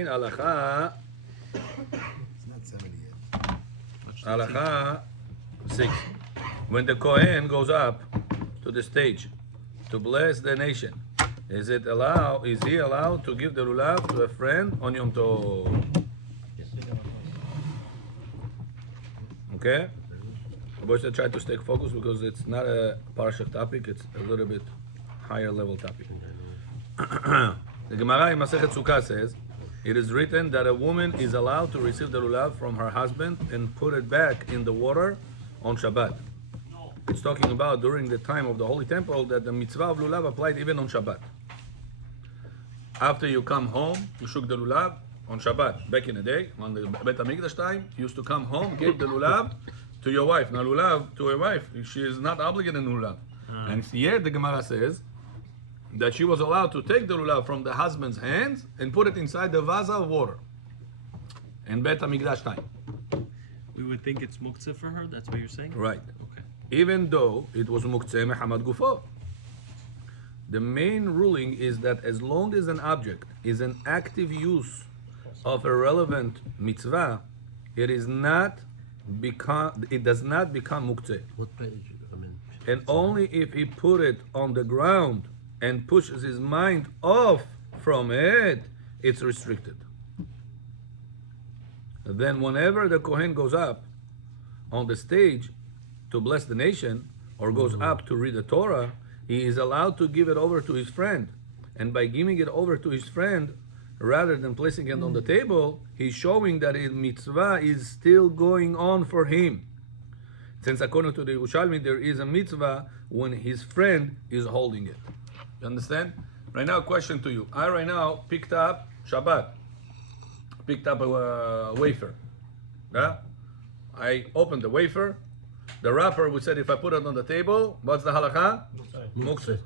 Halacha. It's not 70 yet. Halacha 6. When the Kohen goes up to the stage to bless the nation, is he allowed to give the lulav to a friend on Yom Tov? Okay? Boys, try to stay focused because it's not a parsha topic, it's a little bit higher level topic. The Gemara in Masechet Sukkah says, it is written that a woman is allowed to receive the lulav from her husband and put it back in the water on Shabbat. It's talking about during the time of the Holy Temple that the mitzvah of lulav applied even on Shabbat. After you come home, you shook the lulav on Shabbat. Back in the day, on the Bet HaMikdash time, you used to come home, give the lulav to your wife. Now lulav to a wife, she is not obligated in lulav. And here the Gemara says that she was allowed to take the lulav from the husband's hands and put it inside the vase of water. In Bet HaMikdash time. We would think it's muktzah for her, that's what you're saying? Right. Okay. Even though it was muktzeh mehamad gufo. The main ruling is that as long as an object is an active use of a relevant mitzvah, it does not become muktzeh. What page? And only if he put it on the ground and pushes his mind off from it, it's restricted. Then whenever the Kohen goes up on the stage to bless the nation, or goes up to read the Torah, he is allowed to give it over to his friend. And by giving it over to his friend, rather than placing it on the table, he's showing that his mitzvah is still going on for him. Since according to the Yerushalmi, there is a mitzvah when his friend is holding it. You understand? Right now, question to you. I right now picked up Shabbat. Picked up a wafer. Yeah? I opened the wafer. The wrapper, we said if I put it on the table, what's the halakha? Muktzeh.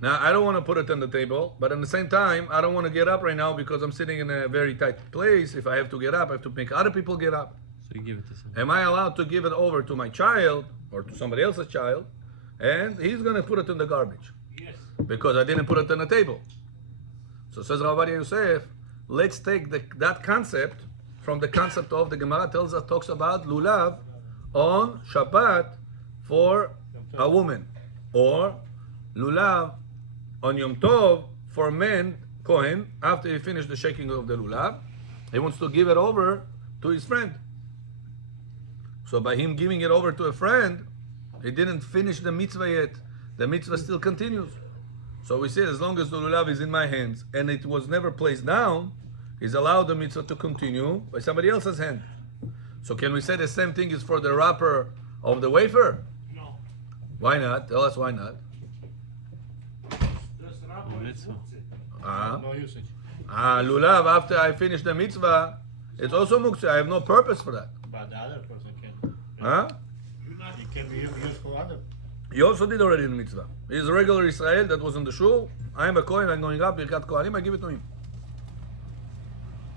Now, I don't want to put it on the table, but at the same time, I don't want to get up right now because I'm sitting in a very tight place. If I have to get up, I have to make other people get up. So you give it to someone. Am I allowed to give it over to my child or to somebody else's child, and he's going to put it in the garbage? Yes. Because I didn't put it on the table. So says Rabbi Yosef, let's take that concept from the concept of the Gemara talks about lulav on Shabbat for a woman, or lulav on Yom Tov for men, Kohen, after he finished the shaking of the lulav, he wants to give it over to his friend. So by him giving it over to a friend, he didn't finish the mitzvah yet. The mitzvah still continues. So we say as long as the lulav is in my hands and it was never placed down, he's allowed the mitzvah to continue by somebody else's hand. So can we say the same thing is for the wrapper of the wafer? No. Why not? Tell us why not. There's the rabbi. Mitzvah. No usage. Lulav, after I finish the mitzvah, it's also muktzeh. I have no purpose for that. But the other person can. Huh? It can be used for other. He also did already the mitzvah. He's a regular Israel that was in the shul. I am a Kohen, I'm going up, Birkat Kohanim, I give it to him.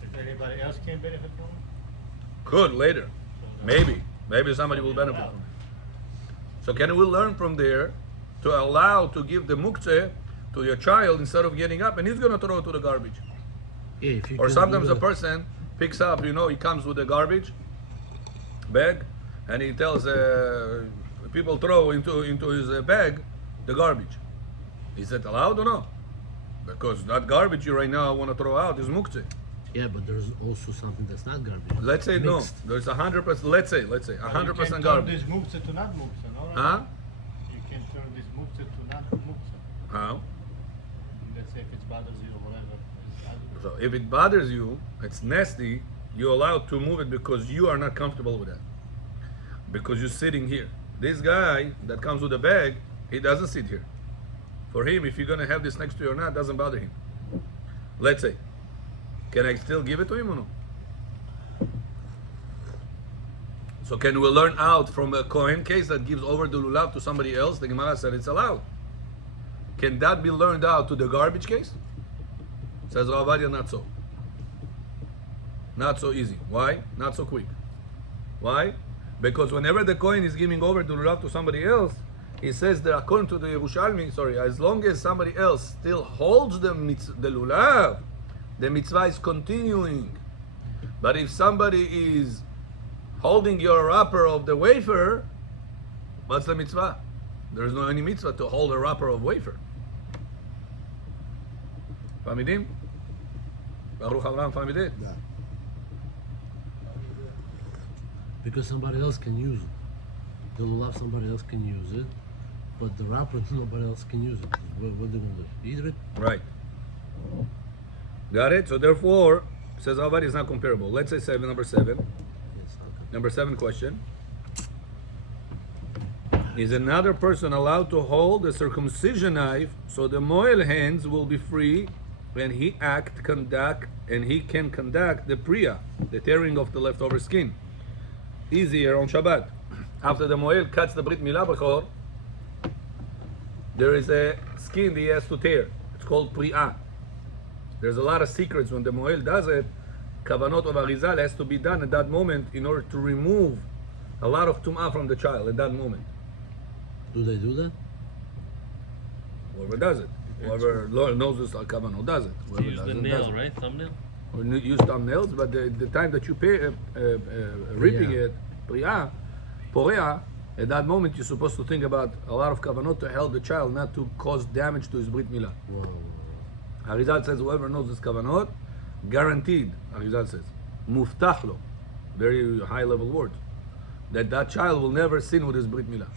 If anybody else can benefit from it. Could later. Maybe somebody will benefit from it. So can we learn from there to allow to give the muktzeh to your child instead of getting up and he's going to throw it to the garbage? Yeah, if you Or can sometimes do a person picks up, he comes with a garbage bag and he tells people throw into his bag the garbage. Is that allowed or no? Because that garbage you right now want to throw out is muktzeh. Yeah, but there's also something that's not garbage. Let's say Mixed. no. There's 100%. Let's say 100% garbage. This muktzah to not muktzah, no? Huh? You can turn this muktzah to not muktzah. How? Let's say if it bothers you or whatever. So if it bothers you, it's nasty. You're allowed to move it because you are not comfortable with that. Because you're sitting here. This guy that comes with a bag, he doesn't sit here. For him, if you're gonna have this next to you or not, doesn't bother him. Let's say, can I still give it to him or no? So can we learn out from a Kohen case that gives over the lulav to somebody else? The Gemara said it's allowed. Can that be learned out to the garbage case? Says Ovadia, not so. Not so easy. Why? Not so quick. Why? Because whenever the Kohen is giving over the lulav to somebody else, he says that according to the Yerushalmi, as long as somebody else still holds the lulav, the mitzvah is continuing. But if somebody is holding your wrapper of the wafer, what's the mitzvah? There's no any mitzvah to hold a wrapper of wafer. Fahmidim? Baruch Avraham Fahmidet? Yeah. Because somebody else can use it. The lulav, somebody else can use it, but the wrapper, nobody else can use it. What are they going to do? Eat it? Right. Got it? So therefore, says Ovadia is not comparable. Let's say number 7. Yes, okay. Number 7 question. Is another person allowed to hold a circumcision knife so the moel hands will be free and he can conduct the priya, the tearing of the leftover skin, easier on Shabbat? After the moel cuts the brit milah b'chor, there is a skin that he has to tear. It's called priya. There's a lot of secrets when the moel does it. Kavanot of Arizal has to be done at that moment in order to remove a lot of tum'ah from the child at that moment. Do they do that? Whoever does it, whoever knows this kavanot does it. To Whoever use the doesn't, nail, doesn't. right? Thumbnail? Or use thumbnails, but the time that you ripping it, priya, porea, at that moment you're supposed to think about a lot of kavanot to help the child not to cause damage to his brit milah. Wow. Arizal says whoever knows this kavanot, guaranteed, Arizal says, muftach lo, very high level word, that child will never sin with his brit milah.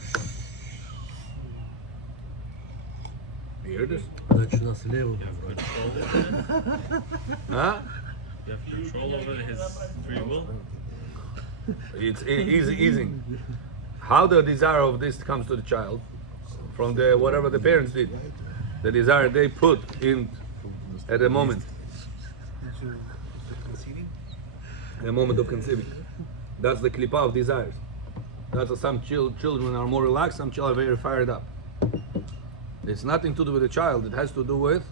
You hear this? Значит, у нас лево. You have control over it? Huh? You have control over his free will? It's easy. How the desire of this comes to the child from the whatever the parents did, the desire they put in at the moment, the moment of conceiving. That's the klipa of desires. That's why some children are more relaxed, some children are very fired up. It's nothing to do with the child. It has to do with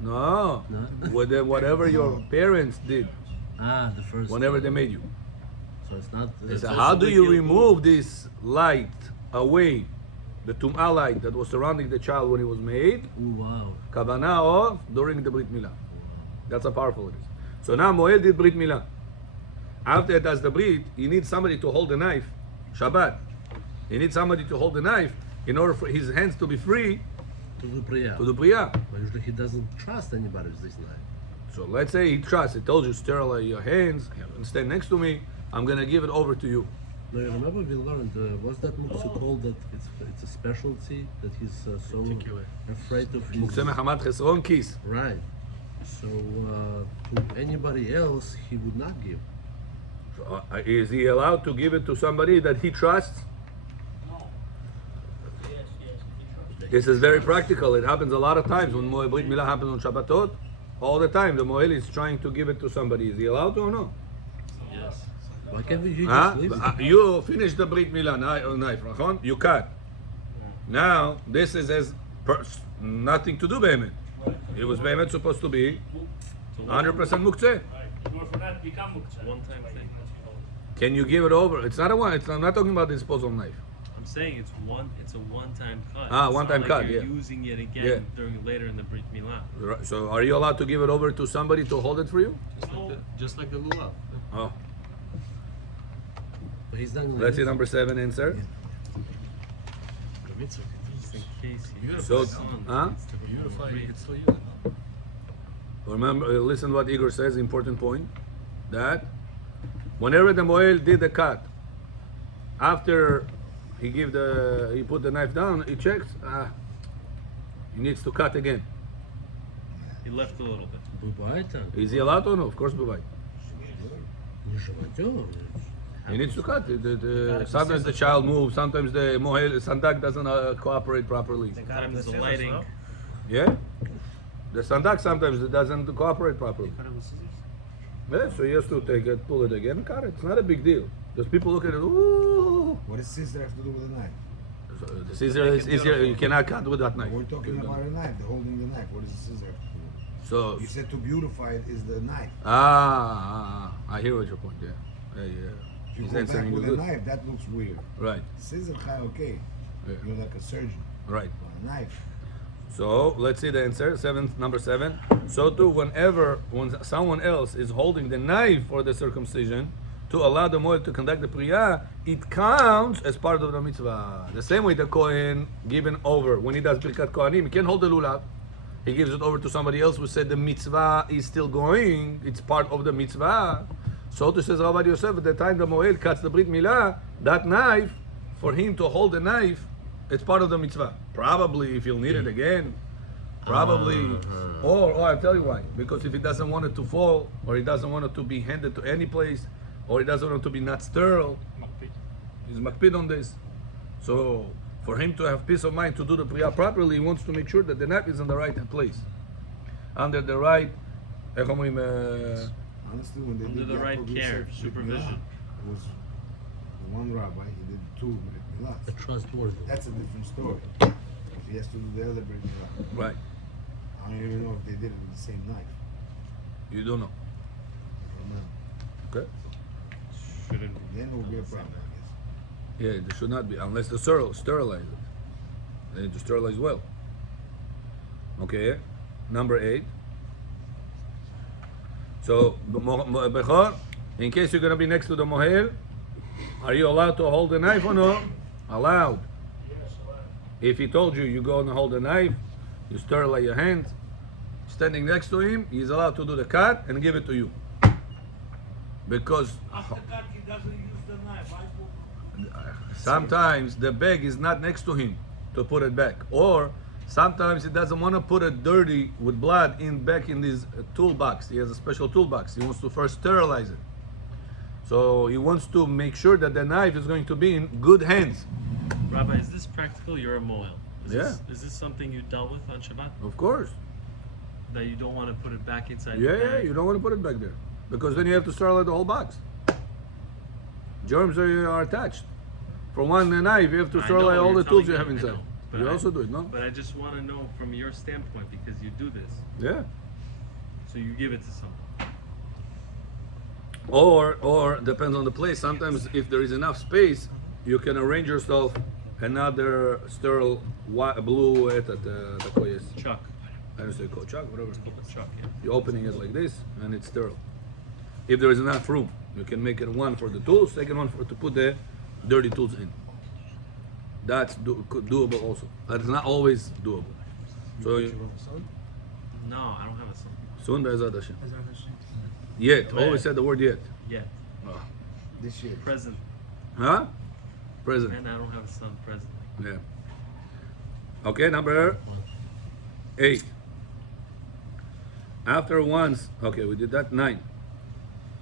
No. with whatever your parents did Ah, the first. whenever they made you. So it's not. It's how do you remove this light away, the tum'ah light that was surrounding the child when he was made? Ooh, wow. Kavanah of during the Brit Milah. That's how powerful it is. So now Moel did Brit Milah. After it does the Brit, he needs somebody to hold the knife. Shabbat. He needs somebody to hold the knife in order for his hands to be free To do prayer. to do Priyah. But usually he doesn't trust anybody with this knife. So let's say he trusts. He tells you, sterilize your hands and stand next to me. I'm going to give it over to you. No, you remember we learned, what's that muktzah called, that it's a specialty, that he's so afraid of his... Muktzeh mechamat chesron kis. Right. So to anybody else, he would not give. So, is he allowed to give it to somebody that he trusts? This is very practical. It happens a lot of times when Moel Brit Milah happens on Shabbatot. All the time, the Moel is trying to give it to somebody. Is he allowed to or no? Yes. Why can't we Huh? just leave it? You finish the Brit Milah knife, Rachon. You cut. Now, this has nothing to do Behemet. It was Behemet supposed to be 100% Muktzeh. One-time thing. Can you give it over? It's not a one. I'm not talking about the disposal knife. I'm saying it's a one-time cut. Ah, It's one-time not like cut, you're yeah. using it again Yeah. during later in the Brit Milah. Right. So, are you allowed to give it over to somebody to hold it for you? Just like the lulav. Oh, But he's not gonna let's see use it. number 7 answer. Just in case he So, huh? Beautify, you can still use it. Remember, listen what Igor says, important point, that whenever the Moel did the cut, after he put the knife down, he checks, he needs to cut again. he left a little bit. Бывает так. Is he allowed or no? Of course, bye. Не животёр. He needs to cut. Sometimes the child moves, sometimes the Moel, Sandak doesn't cooperate properly. Sometimes the lighting. Yeah? The Sandak sometimes it doesn't cooperate properly. Yeah, so he has to take it, pull it again, and cut it. It's not a big deal. Just people look at it, ooh. What does scissor have to do with a knife? So the scissor is easier, you cannot cut with that knife. We're talking about a knife, the holding the knife. What does the scissor have to do with it? So, You said to beautify it is the knife. I hear what your point, yeah. If you He's go back answering you with a good. knife, that looks weird. Right, Scissor, okay. Yeah. You're like a surgeon. right. But a knife. So let's see the answer. Number 7. So too, when someone else is holding the knife for the circumcision to allow the moed to conduct the priyah, it counts as part of the mitzvah. The same way the kohen given over when he does birkat kohanim, he can't hold the lulav. He gives it over to somebody else who said the mitzvah is still going. It's part of the mitzvah. So too says Rabbi Yosef, at the time the moed cuts the brit milah, that knife, for him to hold the knife, it's part of the mitzvah. Probably if he'll need it again. Probably. Or I'll tell you why. Because if he doesn't want it to fall, or he doesn't want it to be handed to any place, or he doesn't want it to be not sterile, he's makpid on this. So for him to have peace of mind to do the priyah properly, he wants to make sure that the knife is in the right place. Under the right, Honestly, when they Under did the right Yaakov care, Yosef supervision. It was the one rabbi, he did 2 Brit Milah. The trustworthy. That's a different story. He has to do the other Brit Milah. right. I don't even know if they did it with the same knife. You don't know. I don't know. Okay? Shouldn't. Then it will be a problem, I guess. Yeah, there should not be, unless they sterilize it. They need to sterilize well. Okay, number 8. So, Bechor, in case you're going to be next to the mohel, are you allowed to hold the knife or no? Allowed. If he told you, you go and hold the knife, you sterilize your hands, standing next to him, he's allowed to do the cut and give it to you. Because sometimes the bag is not next to him to put it back, or sometimes he doesn't want to put it dirty with blood back in this toolbox. He has a special toolbox. He wants to first sterilize it. So he wants to make sure that the knife is going to be in good hands. Rabbi, is this practical? You're a moel. Is this something you dealt with on Shabbat? Of course. That you don't want to put it back inside Yeah, the bag? you don't want to put it back there because then you have to sterilize the whole box. Germs are attached. For one knife, you have to I sterilize know, all you're the tools you telling have me, I inside. know, but You I- also do it, no? But I just want to know from your standpoint because you do this. Yeah. So you give it to someone. Or depends on the place. Sometimes if there is enough space, you can arrange yourself another sterile blue такой есть. Chuck. I don't say called chuck, whatever. It's called a chuck, yeah. You're opening it like this and it's sterile. If there is enough room, you can make it one for the tools, second one to put the dirty tools in. That's doable also. That's not always doable. So No, I don't have a son. soon Be'ezrat Hashem. Yet, always said the word yet. Yet. This year. Present. Huh? Present. And I don't have a son presently. Yeah. Okay, number 8. After once, okay, we did that. 9.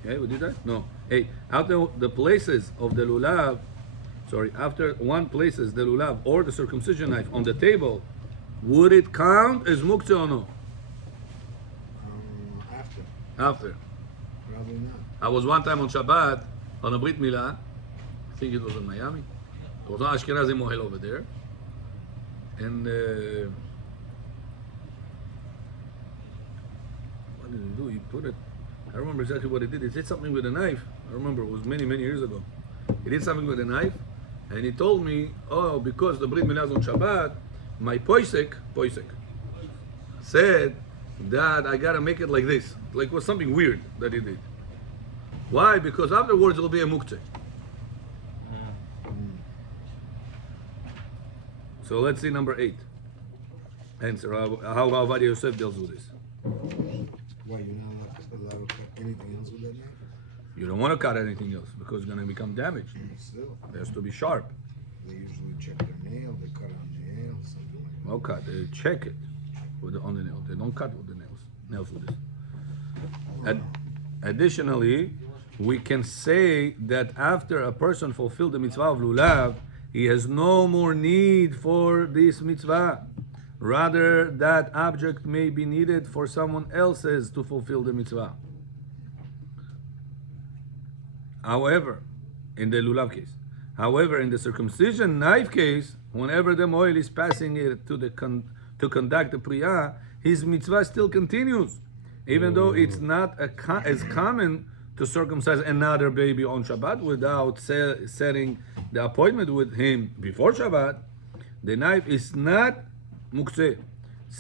Okay, we did that? No. 8. After the places of the lulav, after one places the lulav or the circumcision knife on the table, would it count as muktzeh or no? After. After. Probably not. I was one time on Shabbat on a Brit Milah. I think it was in Miami. There was an Ashkenazi mohel over there. And what did he do? He put it, I remember exactly what he did. He did something with a knife. I remember it was many, many years ago. He did something with a knife. And he told me, oh, because the Brit Milah is on Shabbat, my poisek said that I gotta make it like this. Like it was something weird that he did. Why? Because afterwards it'll be a muktzeh. So let's see number 8. Answer how Ovadia Yosef deals with this. Why, you're not allowed to cut anything else with that knife? You don't want to cut anything else because it's going to become damaged. Still, It has to be sharp. they usually check their nail, they cut on the nail, something like that. No cut. They check it on the nail. They don't cut with the nails with this. Additionally, we can say that after a person fulfilled the mitzvah of lulav, he has no more need for this mitzvah. Rather, that object may be needed for someone else's to fulfill the mitzvah. However, in the lulav case. However, in the circumcision knife case, whenever the moel is passing it to conduct the priyah, his mitzvah still continues, even though it's not as common to circumcise another baby on Shabbat without setting the appointment with him before Shabbat. The knife is not muktzeh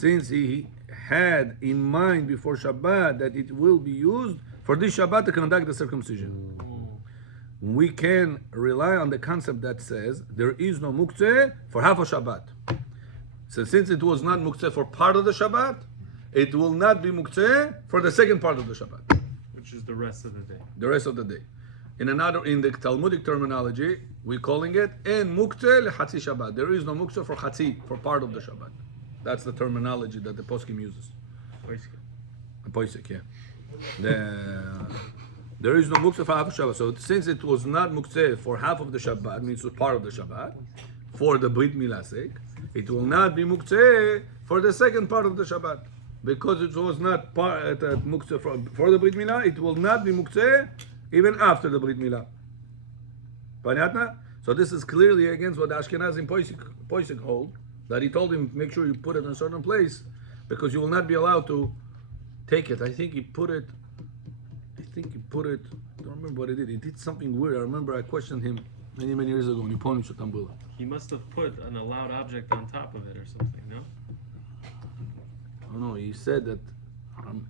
since he had in mind before Shabbat that it will be used for this Shabbat to conduct the circumcision. We can rely on the concept that says there is no muktzeh for half a Shabbat. So since it was not muktzeh for part of the Shabbat, it will not be muktzeh for the second part of the Shabbat, which is the rest of the day. the rest of the day. In the Talmudic terminology, we're calling it en muktzeh lehatzi Shabbat. There is no muktzeh for hatzi, for part of the Shabbat. That's the terminology that the poskim uses. Poisek, yeah. There is no muktzeh for half of Shabbat. So since it was not muktzeh for half of the Shabbat, means it was part of the Shabbat, for the Brit Milah sake, it will not be muktzeh for the second part of the Shabbat. Because it was not muktzeh for the Brit Milah, it will not be muktzeh even after the Brit Milah. Понятно? So this is clearly against what the Ashkenazim Poisek hold, that he told him, make sure you put it in a certain place, because you will not be allowed to take it. I think he put it, I don't remember what he did. He did something weird. I remember I questioned him many years ago in Nippon Shotambula. He must have put an allowed object on top of it or something, no? Oh no, he said that,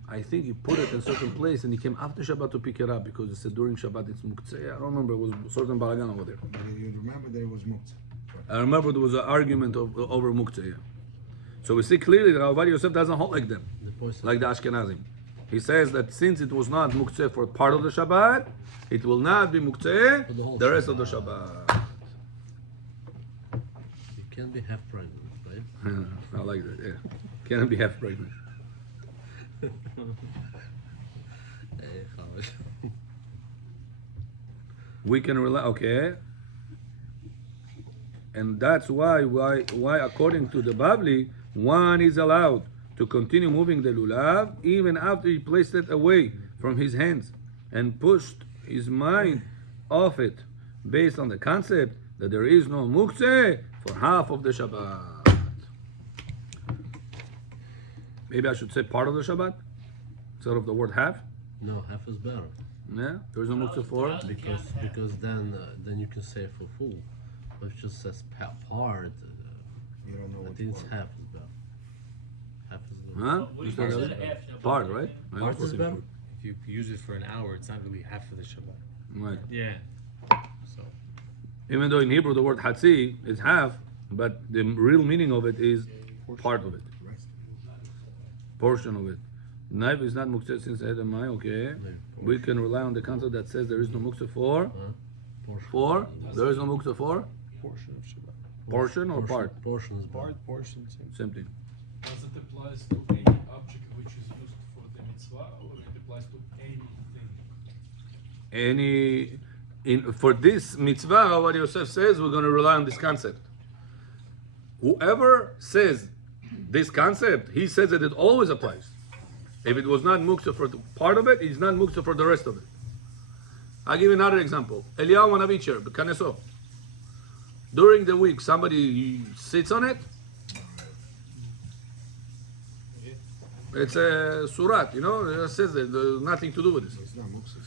I think he put it in a certain place and he came after Shabbat to pick it up because he said during Shabbat it's muktzeh. I don't remember, it was certain balagan over there. You remember that it was muktzeh. I remember there was an argument over muktzeh. Yeah. So we see clearly that Ovadia Yosef doesn't hold like them, like the Ashkenazim. He says that since it was not muktzeh for part of the Shabbat, it will not be muktzeh the rest of the Shabbat. You can't be half pregnant, right? I like that, yeah. Can't be half pregnant. We can rely, okay. And that's why according to the Babli, one is allowed to continue moving the lulav even after he placed it away from his hands and pushed his mind off it, based on the concept that there is no muktzeh for half of the Shabbat. Maybe I should say part of the Shabbat instead of the word half. No, half is better. Yeah, there is no muktzeh for. Because then you can say for full. But if it just says part, You don't know I which think it's one. half is better. Half is the Huh? You said that? Part, right? I Part also is think better. part. If you use it for an hour, it's not really half of the Shabbat. Right. Yeah. So Even though in Hebrew the word hatzi is half, but the real meaning of it is part of it, portion of it. Knife is not muktzeh since Edamai, okay. We can rely on the concept that says there is no muktzeh for. There is no muktzeh for Portion of Shabbat. portion or part. Portion is better. Portion, same. Same thing. Does it applies to any object which is used for the mitzvah, or it applies to anything? For this mitzvah, what Yosef says, we're going to rely on this concept. Whoever says this concept, he says that it always applies. If it was not muktzah for the part of it, it's not muktzah for the rest of it. I'll give you another example. Eliyahu Hanavi chair, b'kaneso. During the week, somebody sits on it. It's a surat, you know, it says that there's nothing to do with this. It's not muktzeh.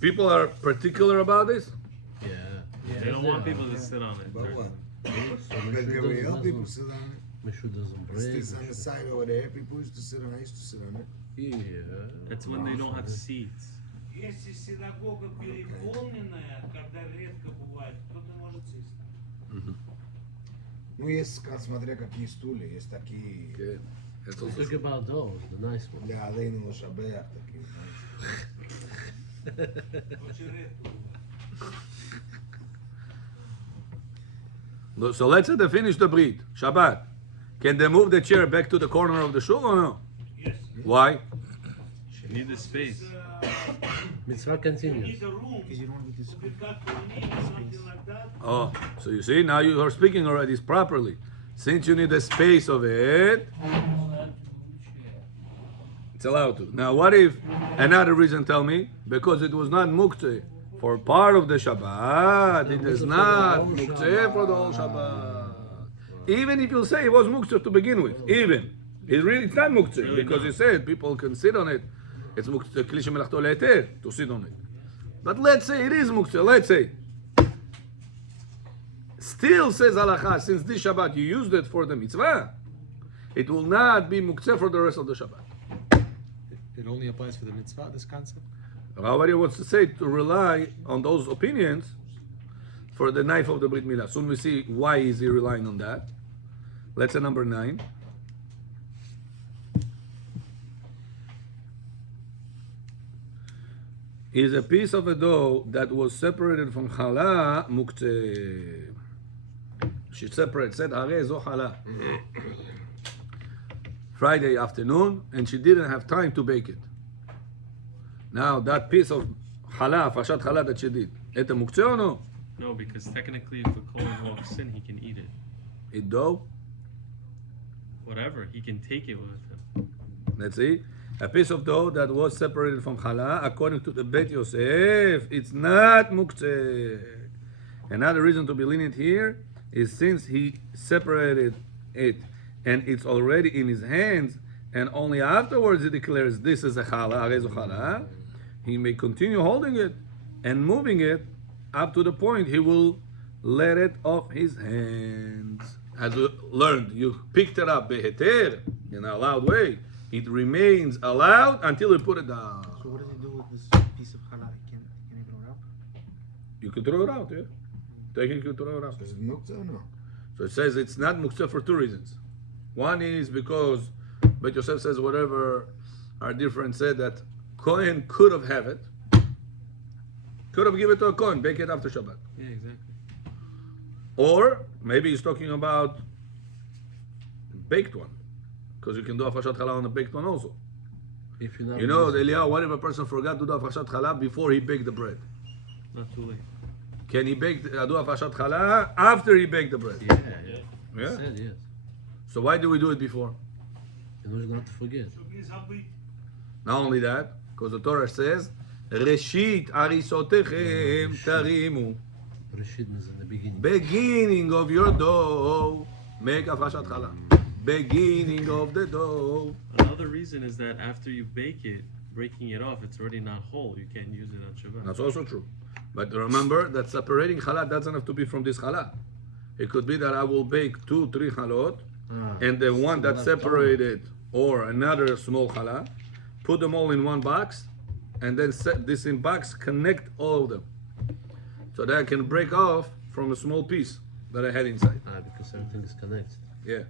People are particular about this. Yeah. they don't want people to sit on it. But what? So Because there were other people sit on it. Make sure it doesn't It's break. this on the side over there. People used to sit on it. I used to sit on it. Yeah. That's when they don't have seats. Если синагога переполненная, когда редко бывает, кто-то может сесть. Ну, есть, смотря какие стулья. Есть такие Okay. It's also Think about those, the nice ones. для Алейну Шабеах. Такие, знаешь. Очень редко бывает. So let's say they finish the Brit, Shabbat. Can they move the chair back to the corner of the shul or no? Yes. Why? You need the space. Mitzvah continues. Need a room. Как иногда Oh, so you see, now you are speaking already properly. Since you need the space of it, it's allowed to. Now, what if another reason tell me? Because it was not muktzeh for part of the Shabbat, it is not muktzeh for the whole Shabbat. Even if you say it was muktzeh to begin with, even. It's not muktzeh, because he said people can sit on it. It's muktzeh kli shemelachto le'eter, to sit on it. But let's say it is muktzeh, let's say. Still says halacha, since this Shabbat you used it for the mitzvah, it will not be muktzeh for the rest of the Shabbat. It only applies for the mitzvah, this concept? Ovadia wants to say to rely on those opinions for the knife of the Brit Milah. Soon we see why is he relying on that. Let's say number 9. Is a piece of a dough that was separated from challah muktzeh. She said harei zo challah. Friday afternoon, and she didn't have time to bake it. Now that piece of challah, fashat challah that she did, et muktzeh or no? No, because technically, if the Kohen walks in, he can eat it. Eat dough. Whatever, he can take it with him. Let's see. A piece of dough that was separated from challah, according to the Bet Yosef, it's not muktzeh. Another reason to be lenient here is since he separated it and it's already in his hands, and only afterwards he declares this is a challah, arezo challah, he may continue holding it and moving it up to the point he will let it off his hands. As we learned, you picked it up beheter in a loud way. It remains allowed until you put it down. So what does he do with this piece of challah? Can he throw it out? You can throw it out, yeah. Take it, you can throw it out. Is it muktzah or no? So it says it's not muktzah for 2 reasons. One is because Bet Yosef says whatever our different said that Kohen could have it, could have given it to a Kohen, bake it after Shabbat. Yeah, exactly. Or maybe he's talking about baked one, because you can do a fashat challah on a baked one also. If you're not You know, using- Eliyahu, what if a person forgot to do a fashat challah before he baked the bread? Not too late. Can he do a fashat challah after he baked the bread? Yeah, Yeah? Said yes. So why do we do it before? In order not to forget. So he's happy. Not only that, because the Torah says, Reshit arisotechem tarimu. Rashid is in the beginning. Beginning of your dough, make a fashat challah. Beginning of the dough. Another reason is that after you bake it, breaking it off, it's already not whole. You can't use it on Shabbat. That's also true. But remember that separating challah doesn't have to be from this challah. It could be that I will bake 2, 3 chalot, and the one that's separated, or another small challah, put them all in one box, and then set this in box, connect all of them. So that I can break off from a small piece that I had inside. Because everything is connected. Yeah.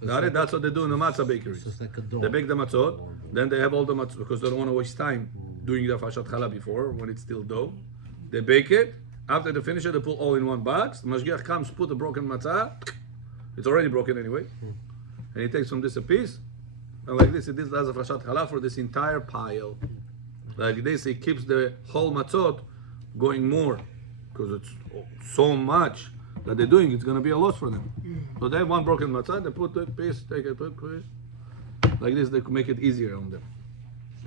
So Got it? That's what they do in the matzah bakeries. So it's like a dough. They bake the matzot, then they have all the matzot, because they don't want to waste time doing the fashat challah before, when it's still dough. They bake it, after they finish it, they put all in one box. The mashgiach comes, put the broken matzah, it's already broken anyway, and he takes from this a piece, and like this, it does a fashat challah for this entire pile. Like this, he keeps the whole matzot going more, because it's so much that they're doing, it's going to be a loss for them. So they have one broken matzah, they put the piece, take it, put piece. Like this, they can make it easier on them,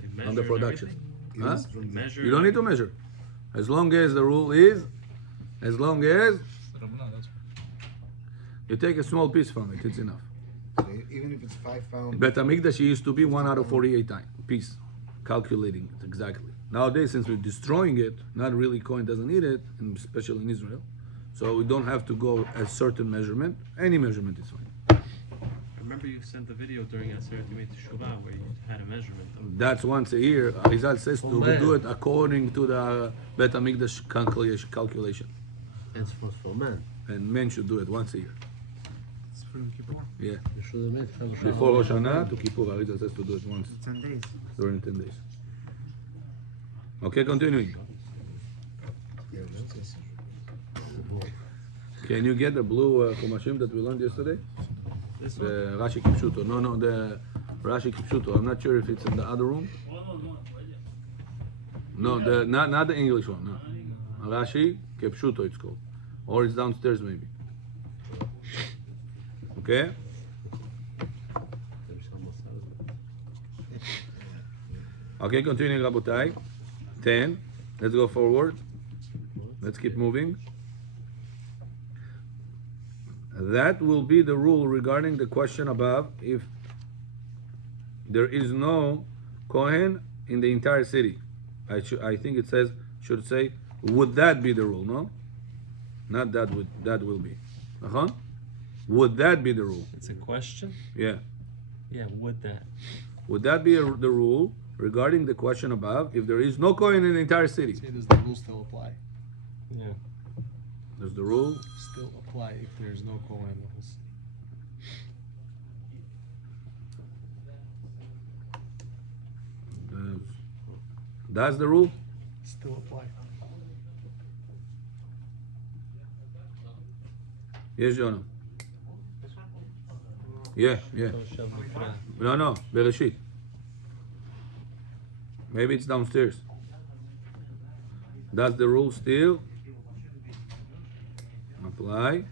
They on the measure and production. everything. Huh? Yes, from the- Measure. You don't need to measure. As long as the rule is, as long as you take a small piece from it, it's enough. So even if it's 5 pounds. Bet HaMikdash used to be 1 out of 48 piece, calculating it exactly. Nowadays, since we're destroying it, not really Kohen doesn't need it, and especially in Israel, so we don't have to go a certain measurement. Any measurement is fine. I remember you sent the video during Aseret Yemei Teshuvah where you had a measurement of That's once a year. Arizal says to man. do it according to the Bet HaMikdash calculation. And for men. And men should do it once a year. It's for Yom Kippur. Yeah. You should have made Shabbat. Before Rosh Hashanah to Kippur, Arizal says to do it once 10 days. during 10 days. Okay, continuing. Yeah, that's it. Can you get the blue Chumashim that we learned yesterday? this one. The Rashi Kipshuto. No, the Rashi Kipshuto. I'm not sure if it's in the other room. No, not the English one. No. Rashi Kipshuto it's called. Or it's downstairs maybe. Okay? Okay, continuing Rabotai. 10. Let's go forward. Let's keep moving. That will be the rule regarding the question above. If there is no Kohen in the entire city, I think it should say, would that be the rule? No. Not that would, that will be. Uh-huh. Would that be the rule? It's a question? Yeah. Yeah, would that? Would that be the rule regarding the question above? If there is no Kohen in the entire city, Say, does the rule still apply? Yeah. does the rule? Still apply if there's no Kohen in the whole city. That's the rule? Still apply. Yes, Jonah. Yeah. No, Bereshit. Maybe it's downstairs. That's the rule still. Apply.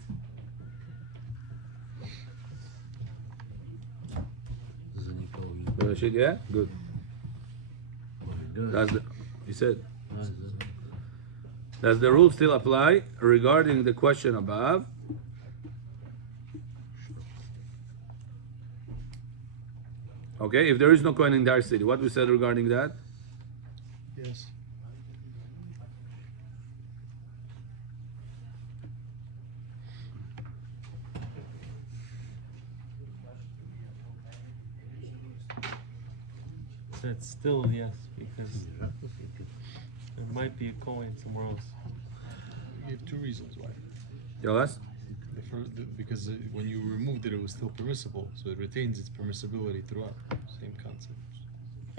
Bereshit, yeah? Good. That's the, he said. Does the rule still apply regarding the question above? Okay, if there is no Kohen in the entire city, what we said regarding that? Yes. That's still yes, because there might be a coin somewhere else. You have two reasons why. Tell us. Because when you removed it, it was still permissible, so it retains its permissibility throughout. Same concept.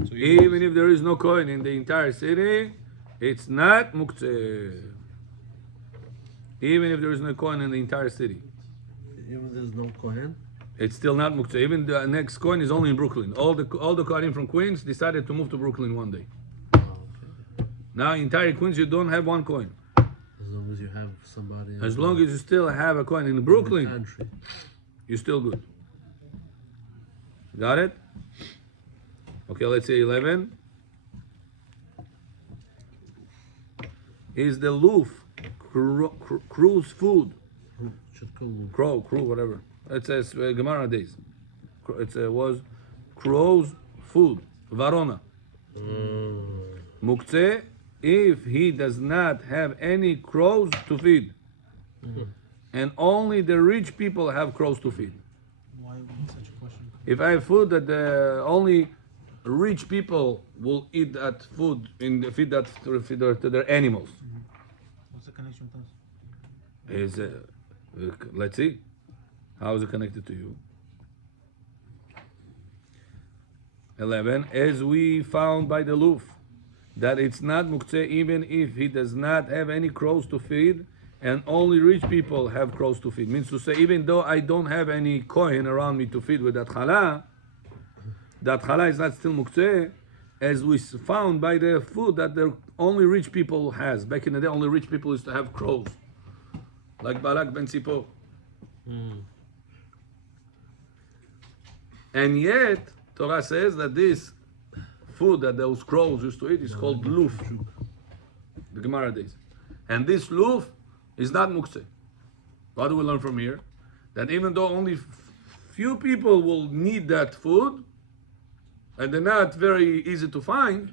So Even if there is no Kohen in the entire city, it's not muktzeh. Even if there is no Kohen in the entire city, Even there's no Kohen? it's still not muktzeh. Even the next Kohen is only in Brooklyn. All the Kohanim from Queens decided to move to Brooklyn one day. Oh, okay. Now, in entire Queens, you don't have one Kohen. As long as you have somebody. As long as you still have a Kohen in in the Brooklyn, country. you're still good. Got it? Okay, let's say 11. Is the loof crew's food? Should call Crew, whatever. It says Gemara days. It was crow's food. Varona. Muktzeh, if he does not have any crows to feed. And only the rich people have crows to feed. Why would such a question? If I have food that only rich people will eat that food and feed that to their animals, What's the connection with us? is let's see, how is it connected to you? 11, as we found by the loof, that it's not muktzeh even if he does not have any crows to feed, and only rich people have crows to feed. Means to say, even though I don't have any kohen around me to feed with that challah is not still muktzeh, as we found by the food that the only rich people has. Back in the day, only rich people used to have crows, like Balak ben Sipor. And yet, Torah says that this food that those crows used to eat is called loof. The Gemara days. And this loof is not muktzeh. What do we learn from here? That even though only few people will need that food, and they're not very easy to find,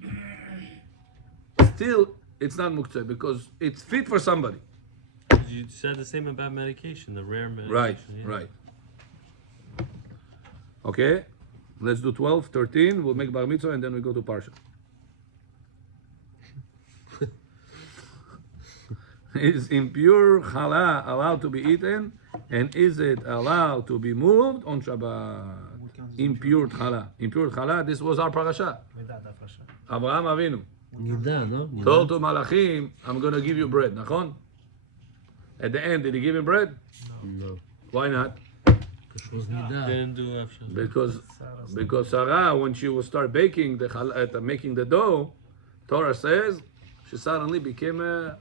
still it's not muktzeh because it's fit for somebody. You said the same about medication, the rare medication. Right, yeah. right. Okay, let's do 12, 13, we'll make bar mitzvah and then we go to Parsha. Is impure challah allowed to be eaten? And is it allowed to be moved on Shabbat? Impure challah. Impure challah, this was our parasha. Abraham Avinu Nida, no? told to Malachim, I'm going to give you bread. Nachon? At the end, did he give him bread? No. Why not? Because it was Nida. Didn't do after. Because Sarah, when she will start baking making the dough, Torah says she suddenly became a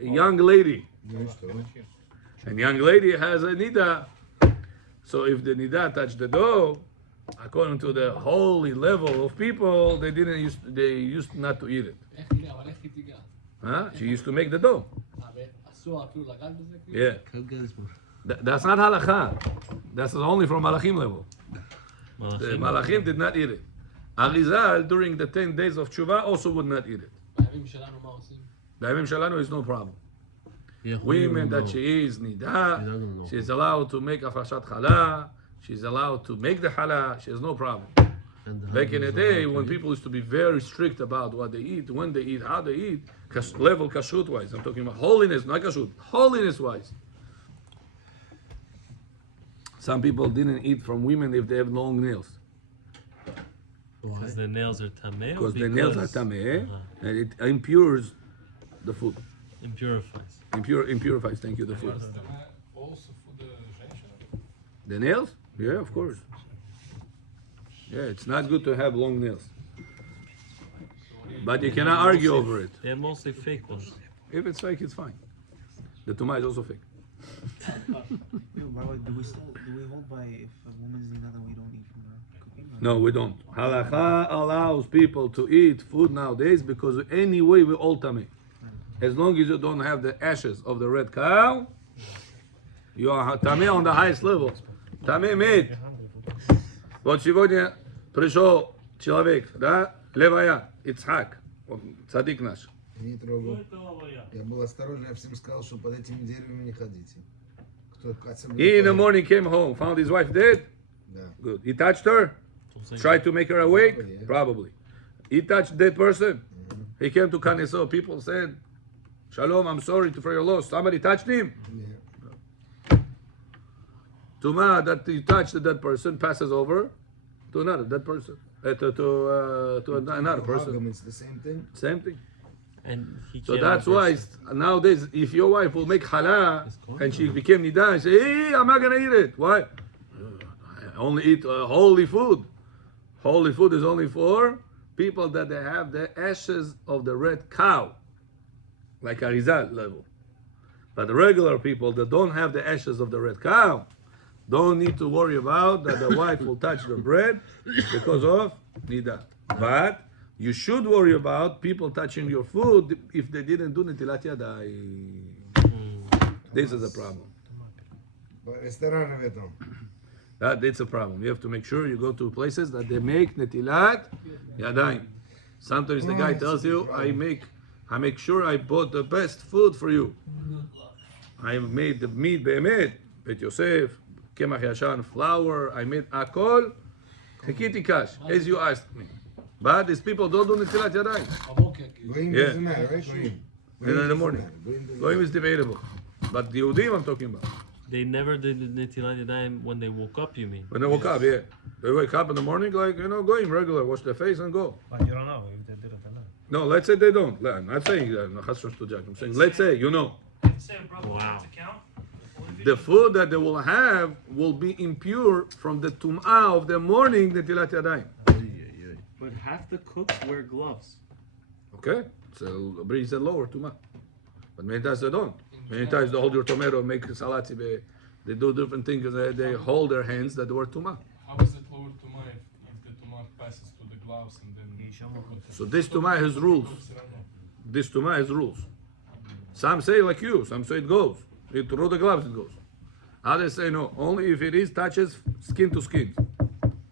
young lady. And young lady has a nida. So if the nida touched the dough, according to the holy level of people, they used not to eat it. Huh? She used to make the dough. Yeah. That's not halakha. That's only from Malachim level. The Malachim did not eat it. Arizal, during the 10 days of Tshuva, also would not eat it. בימים שלנו is no problem. Yeah, Women that know. she is נידה, She's not gonna know. she's allowed to make הפרשת חלה, she's allowed to make the חלה, she has no problem. And the Back in the husband's day, allowed to when eat. people used to be very strict about what they eat, when they eat, how they eat, level kashrut wise, I'm talking about holiness, not kashrut, holiness wise. Some people didn't eat from women if they have long nails, Why? Because the nails are tameh. because the nails are tameh, and it impures the food, Impurifies. impurifies. Thank you, the food. Also for the женщина. The nails? Yeah, of course. Yeah, it's not good to have long nails, but you cannot argue over it. They're mostly fake ones. If it's fake, it's fine. The tumah is also fake. Yeah, by the way, do we hold by if a woman's zinada we don't eat from her cooking? Or No, we don't. Halakha allows people to eat food nowadays because anyway we all tameh. As long as you don't have the ashes of the red cow, you are tameh on the highest level. Тамeh мед. Вот сегодня пришел человек, да, левая, Ицхак, он цадик наш. Не трогал. Я был осторожен, я всем сказал, что под этими деревьями не ходите. Кто He in the morning came home, found his wife dead. Да. Good. He touched her, tried to make her awake, probably. He touched dead person. He came to Knesset. People said, Shalom, I'm sorry for your loss. Somebody touched him. Yeah. Tumah that you touch the dead person passes over to another dead person. To another person. Hagam, it's the same thing. Same thing. And he So can't that's why reverse it. nowadays, if your wife will make halal and she became nida and say, hey, I'm not gonna eat it. Why? I only eat holy food. Holy food is only for people that they have the ashes of the red cow, like Arizal level. But the regular people that don't have the ashes of the red cow don't need to worry about that the wife will touch the bread because of nida. But you should worry about people touching your food if they didn't do netilat yadayim. This is a problem. Рестораны в этом. That's a problem. You have to make sure you go to places that they make netilat yadayim. Sometimes the guy tells you, I make sure I bought the best food for you. I made the meat be'emet, Bet Yosef, kemach yashan, flour. I made akol, tikiti kash, as you asked me. But these people don't do netilat yadayim. Goyim Yeah. doesn't matter, right? Goyim. And in the morning. Goyim doesn't Goyim matter. is debatable. But the Yehudim I'm talking about. They never did the Netilat Yadayim when they woke up, you mean? When they woke up, yeah. They wake up in the morning, like, Goyim regular, wash their face and go. But you don't know if they did it or not. No, let's say they don't. I'm not saying that. I'm saying, let's say, Wow. the food that they will have will be impure from the tum'ah of the morning, the netilat yadayim. But half the cooks wear gloves. Okay? So, but he said lower tum'ah. But many times they don't. Many times they hold your tomato, make salati, they do different things. They hold their hands that were tum'ah. How is it lower tumah if the tumah passes to the gloves and then? So this tum'ah has rules. This tum'ah has rules. Some say like you, some say it goes. Through the gloves it goes. Others say no, only if it is touches skin to skin.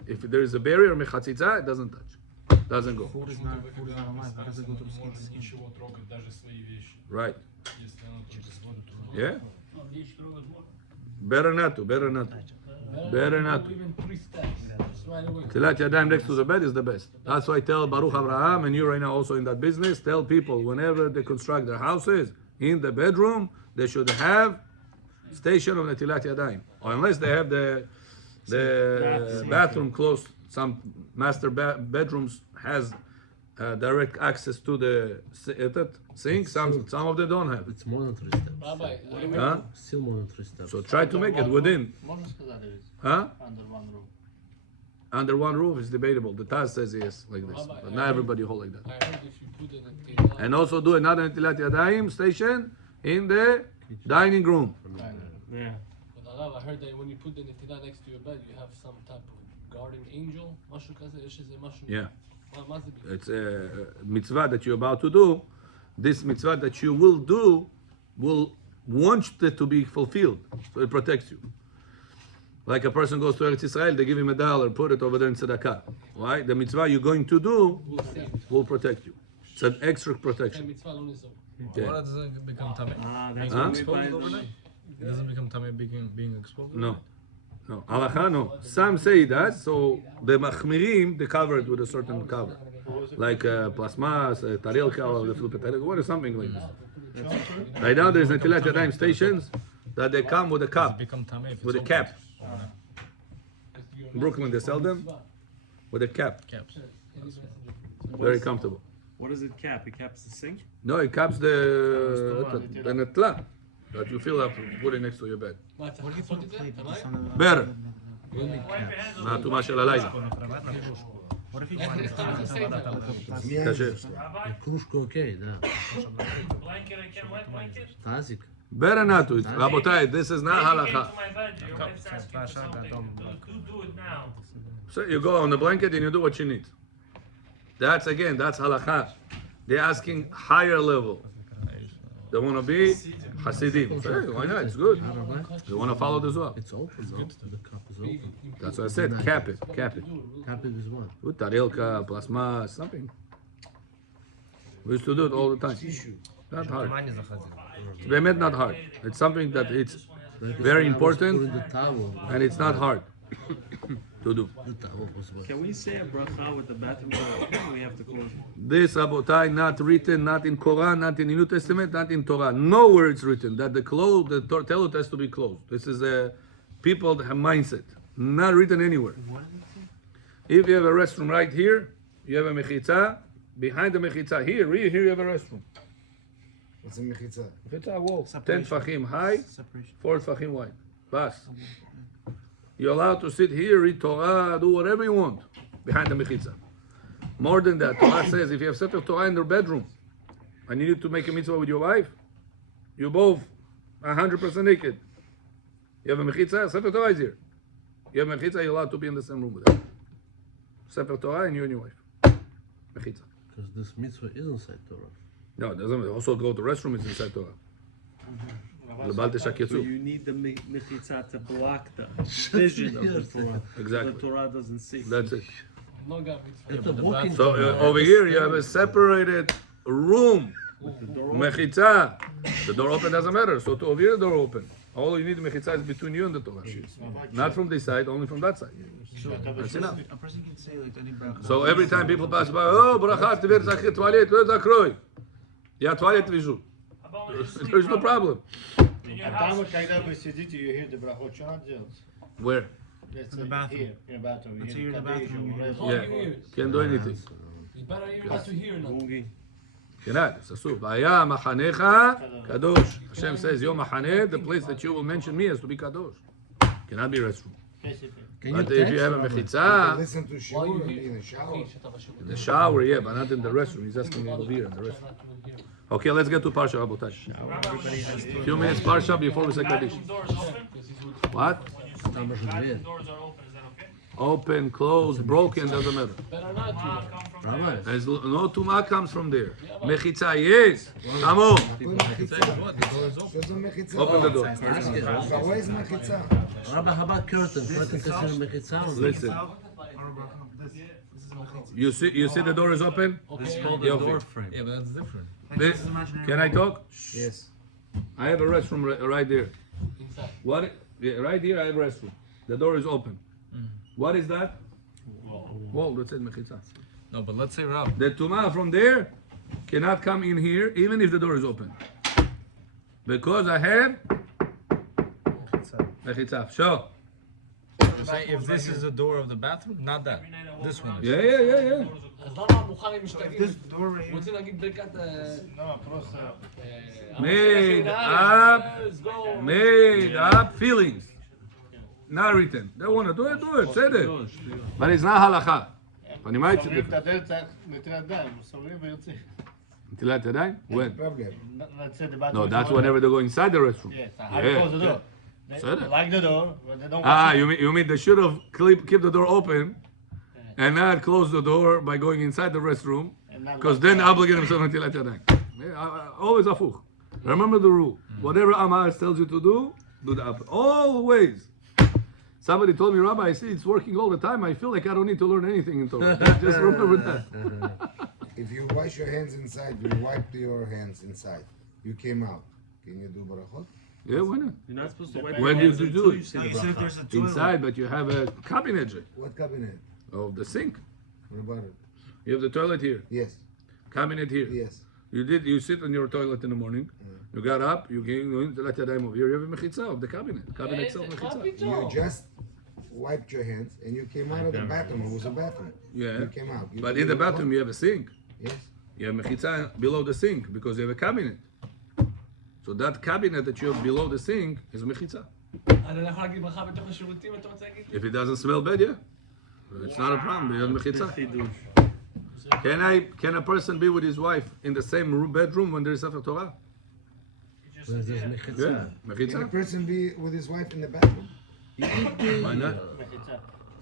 If there is a barrier, mechatzitza, it doesn't touch. Doesn't go. food is not alive. How does it go to the skin? Можно ничего трогать, даже свои вещи, Right. если оно только с водой тумah. Yeah? Better not to, better not to. Better not to. Even 3 steps. Right away. Tilat yadayim next to the bed is the best. That's why I tell Baruch Abraham, and you right now also in that business, tell people whenever they construct their houses, in the bedroom, they should have station of Netilat Yadayim. Or unless they have the bathroom close. Some master bedrooms has direct access to the sink. Some of them don't have it. It's more than 3 steps. Rabbi, Huh? Still more than 3 steps. So try to make it within. Можно сказать, it's Huh? under one roof. Under one roof is debatable. The Taz says yes, like this. But not everybody hold like that. I heard if you put it in And also do another Netilat Yadayim station in the dining room. Yeah. But Alav, I heard that when you put the netilah next to your bed, you have some type of guardian angel. משהו כזה, יש איזה משהו. Yeah. מה זה בדיוק? It's a mitzvah that you're about to do. This mitzvah that you will do will want it to be fulfilled. So it protects you. Like a person goes to Eretz Israel, they give him $1, put it over there in tzedakah. Right? The mitzvah you're going to do will save. will protect you. It's an extra כן, protection. מצווה לא ניזום. Yeah. What doesn't become tummy? Ah, that's Huh? what we buy Exposed the- overnight? It doesn't become tummy being exposed? No. No. Halacha, no. Some say that, so the machmirim, they cover it with a certain cover. Like plasmas, tarelka, or the flupet, what is something like this. Right now there's Netilat Yadayim stations that they come with a Does it cup, become tummy if it's with a open? cap. In Brooklyn they sell them with a cap. Caps. Very comfortable. What does it cap? It caps the sink? No, it caps the netla that you feel have to put it next to your bed. What do you put the plate? Just on the- Better. What not too much הלילה. if you want it? קשה. Кружка окей, да. Blanket, I can wet blanket. Тазик. Better not to. רבותיי, this is not Taking halacha. into my bed, your wife's asking for something. Do it now. So you go on the blanket and you do what you need. That's halacha. They're asking higher level. They want to be Hasidim. Hey, why not? It's good. They want to follow the Zohar. It's open, no? The cup is open. That's what I said. Cap it. Cap it with what? With tarelka, plasma, something. We used to do it all the time. Not hard. It's באמת not hard. It's something that it's Like very I was important putting the towel. and it's not hard to do. The towel was what? Can we say a bracha with the bathroom door open? We have to close it. This, Rabotai, not written, not in Quran, not in the New Testament, not in Torah. Nowhere it's written that the toilet has to be closed. This is a people that have mindset. Not written anywhere. If you have a restroom right here, you have a mechitza. Behind the mechitza, here you have a restroom. What's a mechitza? Mechitza wall, 10 Separation. tfachim high, Separation. 4 tfachim wide. Bas. You're allowed to sit here, read Torah, do whatever you want behind the mechitza. More than that, Torah says if you have Sefer Torah in your bedroom and you need to make a mitzvah with your wife, you both 100% naked. You have a mechitza, Sefer Torah is here. You have a mechitza, you're allowed to be in the same room with her. Sefer Torah and you and your wife. Mechitza. Because this mitzvah is inside Torah. No, it doesn't. Also go to the restroom, it's inside Torah. Lebal So teshaketzu. you need the mechitza to block the vision of the Torah. Exactly. The Torah doesn't see. That's it. No gap. It's a walking So over here you have a separated room. Mechitza. The door open doesn't matter. So to over here, the door open. All you need mechitza is between you and the Torah. Not from this side, only from that side. That's enough. A person can say like any bracha. So every time people pass by, oh, bracha, tever zakhe toilet, zakroi. Yeah, toilet viju. How about when you sleep, There's no Rob? problem. In your А house? там, когда вы сидите, you hear the brachot, что надо делать? Where? Let's In the say bathroom. Here, in the bathroom. Let's you say you're in the Kaddish bathroom, or you hear whatever. All you hear is, Can't do anything. you better hear not to hear nothing. Bungi. Cannot. It's asur. Vaya machanecha kadosh. Hashem says, Yom Machaneh, the place that you will mention me has to be kadosh. Cannot be restroom. Can But you if you have a Rabbi? mechitza, Listen to While you shiur hear, in the shower. okay, shut up, shut up. the shower, yeah, but not in the restroom. He's asking me over here in the restroom. Not to hear. Okay, let's get to Parsha, Rabotai. Few minutes Parsha before we say Kaddish. Bathroom doors open? What? When you sleep, bathroom doors are open, is that okay? Open, closed, broken, doesn't matter. Better not to. Come from there. Rabbi, There's no tuma comes from there. Mechitza, yes. Come on. Что за мехица? Open the door. Кого из мехица? Rabbi, how about curtain? What is considered mechitza? Listen. You see the door is open? This is called a Yofi. door frame. Yeah, but that's different. This, can I talk? Yes. I have a restroom right there. Inside. What? Yeah, right here I have a restroom. The door is open. What is that? Wall. That's it, mechitza. No, but let's say Rob. The tuma from there cannot come in here even if the door is open. Because I have mechitza. Sure. You're saying if this is the door of the bathroom, not that. This one is. Yeah. אז למה המוכנים משתגעים? This door right here. רוצים להגיד ברכת... No, просто... Made up feelings. Not written. They want to do it, say it. But it's not halacha. понимаете? סוגרים את הדלת, צריך נטילת ידיים, סוגרים ויוצאים. נטילת ידיים? When? Problem. Let's say the bathroom No, is that's open. whenever they go inside the restroom. Yes, how to close the door. They Said it. like the door, but they don't Ah, want you mean they should have keep the door open and not close the door by going inside the restroom, because then they obligate themselves until at yadayim. Always afuch. Remember the rule. Whatever Amar tells you to do the opposite. Always. Somebody told me, Rabbi, I see it's working all the time. I feel like I don't need to learn anything in Torah. Just remember that. If you wash your hands inside, you wiped your hands inside. You came out. Can you do barachot? Yeah, why not? You're not supposed to wipe Where your do hands you do until it? you say the So if bracha. there's a toilet, Inside, but you have a cabinet What cabinet? of the sink. What about it? You have the toilet here, Yes. cabinet here. Yes. You sit on your toilet in the morning. You got up, you came to let your dime over here. You have a mechitza of the cabinet. Cabinet itself mechitza. You just wiped your hands and you came out of the bathroom. It was a bathroom. Yeah. You came out. You But did in the it bathroom you have a sink. Yes. You have mechitza below the sink because you have a cabinet. So that cabinet that you have below the sink is mechitza. אני לא יכול להגיד ברכה בתוך השירותים, אתה רוצה להגיד? If it doesn't smell bad, yeah. It's not a problem. You have mechitza. Can a person be with his wife in the same bedroom when there is Sefer Torah? There's Yeah, mechitza. Can a mechitza. person be with his wife in the bathroom? Why not?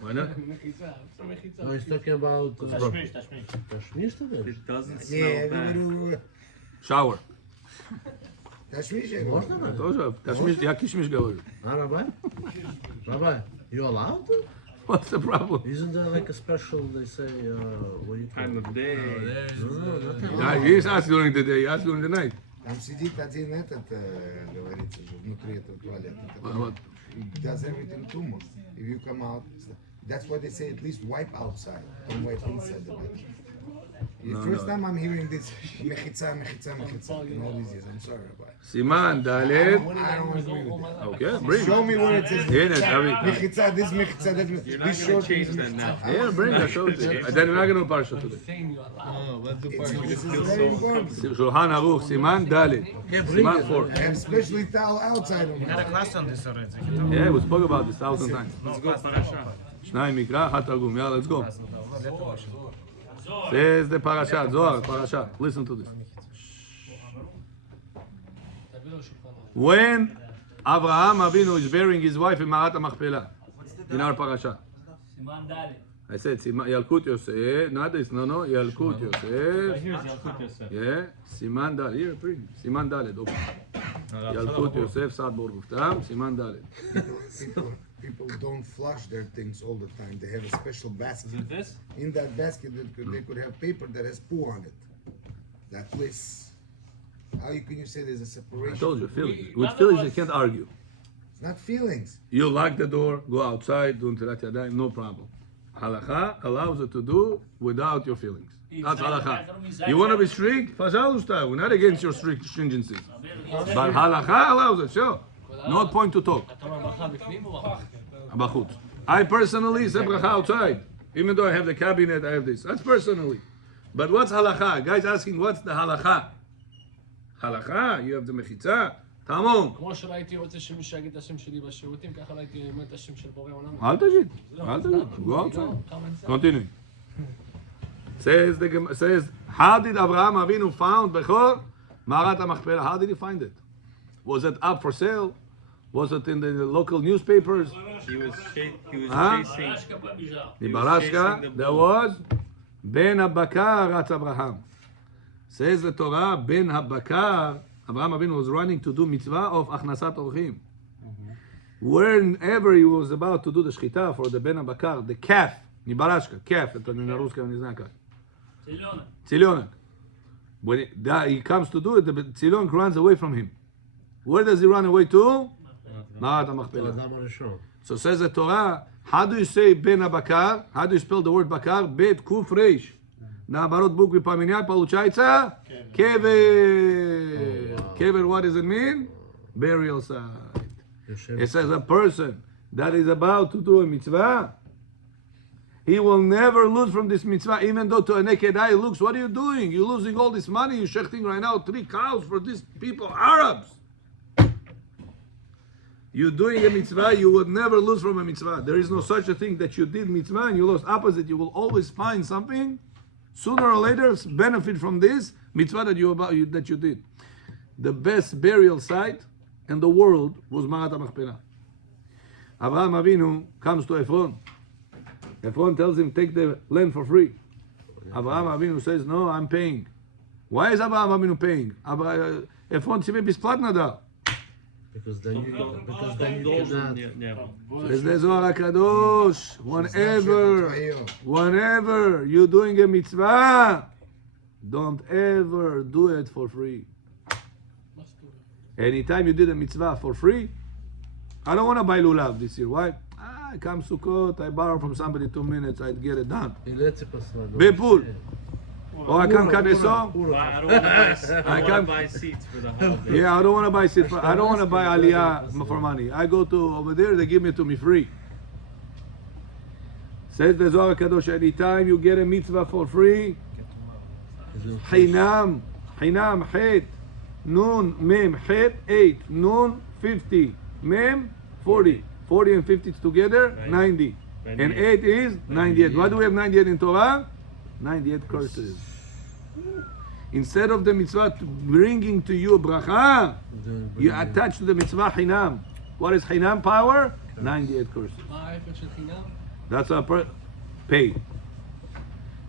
Why not? מחיצה, זה מחיצה. No, he's talking about תשמיש, תשמיש. tashmish to them. It doesn't Yeah, smell bad. everybody. Shower. תשמיש. Можно that? Тоже. Ташмиш, я кишмиш говорю. Huh, Rabbi? Rabbi, you allowed to? What's the problem? Isn't there like a special, they say, what do you call Time it? of day. Yeah, he asked during the day, he asked during the night. Там сидит один этот, говорится же, внутри этого туалета. What? He does everything too much. If you come out, that's why they say at least wipe outside. Don't wipe inside the bathroom. The first time I'm hearing this mechitza in all these years. I'm sorry about it. סימן ד' I don't agree with that. Okay, bring. Show me where it says הנה, תביא. mechitza, this mechitza, that You're mechitza. not This going short to change is that now. Yeah, bring. I showed you. Then we're not going to parsha today. Saying you allow. Oh, let's do This part. is very important. שולחן ערוך, סימן ד'. סימן 4. I have specially towel outside of had a me. class on this already. Yeah, we spoke about this 1,000 times. Let's go parasha. שניים מקרא, אחד תרגום. יאללה, let's go. Says the parasha, Zohar, parasha. Listen to this. תביא לו שולחן. When Abraham Avinu is burying his wife in Marat HaMachpelah, in our parasha. I said, Yalkut Yosef, not this, no, Yalkut Yosef. Here's Yalkut Yosef. Yeah, Siman Dalet. Here, bring. Siman Dalet, open. Yalkut Yosef, Sad Bor Guftam, Siman Dalet. People don't flush their things all the time. They have a special basket. Is it this? In that basket, they could have paper that has poo on it. That place. Can you say there's a I separation? told you, feelings. With feelings, you can't argue. It's not feelings. You lock the door, go outside, do Netilat Yadayim, no problem. Halakha allows you to do without your feelings. That's halakha. You want to be strict? Fazalusta. We're not against your strict stringencies. But halakha allows it, sure. No point to talk. אתה אומר ברכה בפנים או בחוץ? Bachut. I personally say bracha outside. Even though I have the cabinet, I have this. That's personally. But what's halakha? Guys asking, what's the halakha? Halakha, you have the mechitza. Tamon. כמו שלא הייתי רוצה שמישהו יגיד את השם שלי בשירותים, ככה לא הייתי אומר את השם של בורא עולם. אל תגיד. אל תגיד. Go outside. Continue. Says, how did Abraham Avinu found Bechor? Marat HaMachpelah. How did he find it? Was it up for sale? Was it in the local newspapers? He was Huh? chasing. The Barashka, there was Ben Habakar Ratz Abraham. Says the Torah, Ben Habakar, Abraham Avinu was running to do mitzvah of Achnasat Orchim. Whenever he was about to do the shchita for the Ben Habakar, the calf, Nibarashka, calf, это на русском не знаю как. Tzilyonek. When he comes to do it, the Tzilyonek runs away from him. Where does he run away to? Marat HaMachpelah. So says the Torah, how do you say Ben Habakar? How do you spell the word Bakar? Bet Kuf Reish. Наоборот, буквы поменять, получается Kever. Kever, what does it mean? Burial site. It says a person that is about to do a mitzvah, he will never lose from this mitzvah, even though to a naked eye looks, what are you doing? You're losing all this money, you're shechting right now 3 cows for these people, Arabs. You're doing a mitzvah, you would never lose from a mitzvah. There is no such a thing that you did mitzvah and you lost. Opposite, you will always find something, sooner or later, benefit from this mitzvah that you did. The best burial site in the world was Marat HaMachpelah. Abraham Avinu comes to Ephron. Ephron tells him, take the land for free. Abraham Avinu says, no, I'm paying. Why is Abraham Avinu paying? Ephron тебе бесплатно дал. Because then you cannot. Says the Zohar HaKadosh, whenever you're doing a mitzvah, Don't ever do it for free. Must do it. Anytime you did a mitzvah for free, I don't want to buy lulav this year. Why? I come Sukkot, I borrow from somebody 2 minutes, I get it done. Bepul. Or I come Kaneso. I don't want to buy seats for the holiday. Yeah, I don't want to buy seats. I don't want to buy aliyah for money. I go to over there, they give it to me free. Says the Zohar Kadosh, anytime you get a mitzvah for free, Hinam, Het, Nun, Mem, Het, 8, Nun, 50, Mem, 40. 40 and 50 together, Right. 90. And 8 is 98. Why do we have 98 in Torah? 98 curses. Instead of the mitzvah bringing to you bracha, you attach to the mitzvah Hinam. What is Hinam power? 98 curses. That's a pay.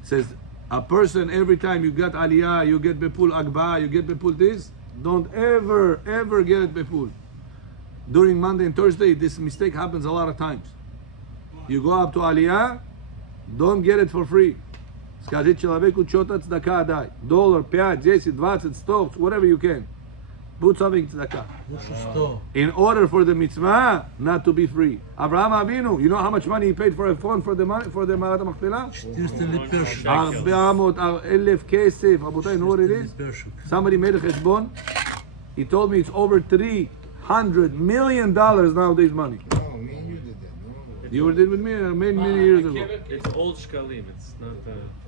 Says a person every time you get aliyah, you get bepul agba, you get bepul this. Don't ever get it bepul. During Monday and Thursday, this mistake happens a lot of times. You go up to aliyah, don't get it for free. Скажи человеку что-то цдака дай. $1, 5, 10, 20, 100, whatever you can. Put something tzedakah. In order for the mitzvah not to be free. Abraham Avinu, you know how much money he paid for a phone for the money for the Ma'at HaMachpelah? 400,000 kesef. Rabotai, you know what it is? Somebody made a cheshbon. He told me it's over $300 million nowadays money. No, me and you did that. No. You were did with me many years ago. It's old shkalim. It's not.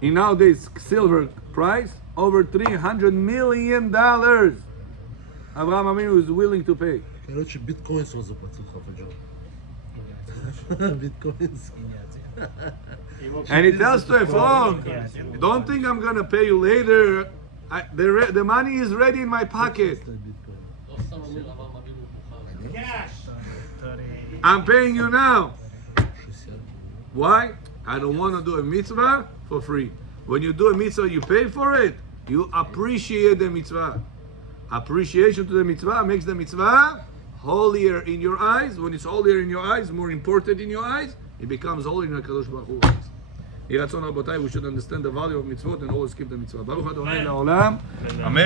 In nowadays silver price over $300 million. Abraham Avinu is willing to pay. Короче, биткоинс он заплатил Хафаджон. Биткоинс. And he tells to a phone, don't think I'm gonna pay you later. The money is ready in my pocket. I'm paying you now. Why? I don't want to do a mitzvah for free. When you do a mitzvah, you pay for it. You appreciate the mitzvah. Appreciation to the mitzvah makes the mitzvah holier in your eyes. When it's holier in your eyes, more important in your eyes, it becomes holy in the Kadosh Baruch Hu's eyes. Yiratzon Rabotai, we should understand the value of mitzvot and always keep the mitzvah. Baruch Adonai Le'olam. Amen.